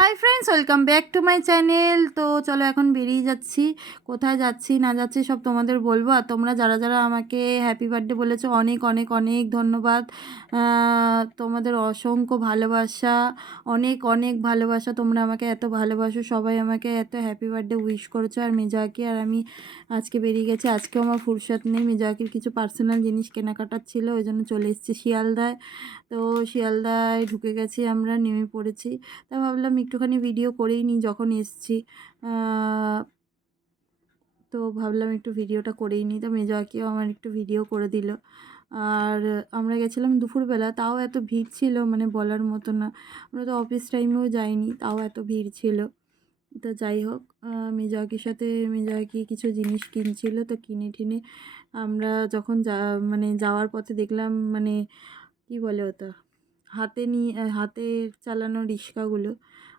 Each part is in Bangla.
Hi friends, welcome back to my channel. তো চলো এখন বেরিয়ে যাচ্ছি। কোথায় যাচ্ছি না যাচ্ছি সব তোমাদের বলবো। আর তোমরা যারা যারা আমাকে হ্যাপি বার্থডে বলেছো অনেক অনেক অনেক ধন্যবাদ। তোমাদের অসংখ্য ভালোবাসা, অনেক অনেক ভালোবাসা। তোমরা আমাকে এত ভালোবাসো, সবাই আমাকে এত হ্যাপি বার্থডে উইশ করেছো। আর মেজাকি আর আমি আজকে বেরিয়ে গেছি। আজকেও আমার ফুরসত নেই, মেজাকির কিছু পার্সোনাল জিনিস কেনাকাটার ছিল, ওই জন্য চলে এসেছি শিয়ালদায়। তো শিয়ালদায় ঢুকে গেছি, আমরা নেমে পড়েছি। তা ভাবলাম একটুখানি ভিডিও করেই নিই যখন এসছি। তো ভাবলাম একটু ভিডিওটা করেই নিই। তো মেজোয়াকিও আমার একটু ভিডিও করে দিল। আর আমরা গেছিলাম দুপুরবেলা, তাও এত ভিড় ছিল মানে বলার মতো না। আমরা তো অফিস টাইমেও যাইনি, তাও এত ভিড় ছিল। তো যাই হোক, মেজোয়াকির সাথে মেজোয়াকি কিছু জিনিস কিনছিল, তো কিনে টিনে আমরা যখন মানে যাওয়ার পথে দেখলাম মানে কি বলে ওটা, হাতে চালানো রিক্সাগুলো,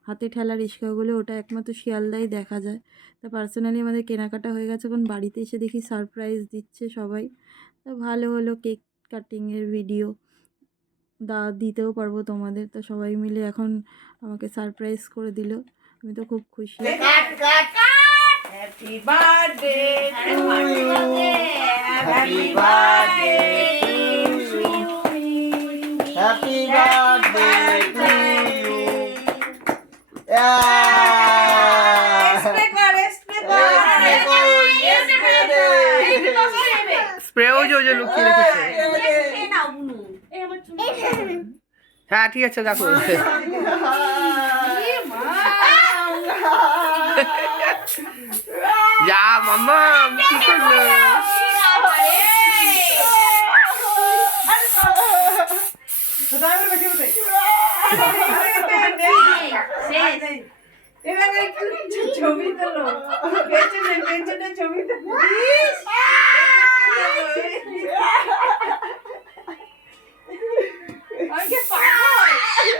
হাতে ঠেলা রিক্সাগুলো, ওটা একমাত্র শিয়ালদায় দেখা যায়। তা পার্সোনালি আমাদের কেনাকাটা হয়ে গেছে, এখন বাড়িতে এসে দেখি সারপ্রাইজ দিচ্ছে সবাই। তো ভালো হলো, কেক কাটিংয়ের ভিডিও দিতেও পারবো তোমাদের। তো সবাই মিলে এখন আমাকে সারপ্রাইজ করে দিল, আমি তো খুব খুশি। Happy birthday to you, happy birthday to you, happy birthday to you. স্প্রেও যে লুকিয়ে রেখেছে। হ্যাঁ ঠিক আছে, দেখো যা মাম্মা কি করলো। ছবি তোলো, পেছনে ছবি তোলো।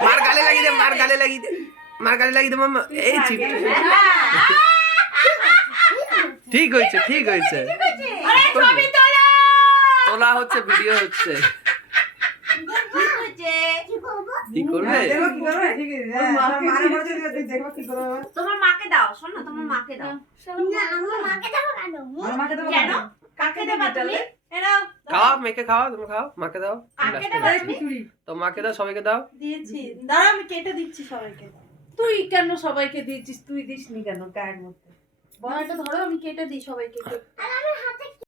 মার গালে লাগিয়ে দে, মার গালে লাগিয়ে দে, মার গালে লাগিয়ে দে মাম্মা। এই ঠিক হয়েছে, ঠিক হয়েছে। তোলা হচ্ছে, ভিডিও হচ্ছে। কি করবে? তোমার মাকে দাও, শোন না, তোমার মাকে দাও। আমার মাকে দাও কেন? কাকে দেবা তুমি? খাওয়া, মেয়েকে খাওয়া, তুমি খাও, মাকে দাও। কাকে দেবা তুমি? তো মাকে দাও, সবাইকে দাও। দিয়েছি, দাঁড়া আমি কেটে দিচ্ছি সবাইকে। তুই কেন সবাইকে দিয়েছিস? তুই দিসনি কেন গায়ের মধ্যে? এটা ধরো, আমি কেটে দিই সবাইকে।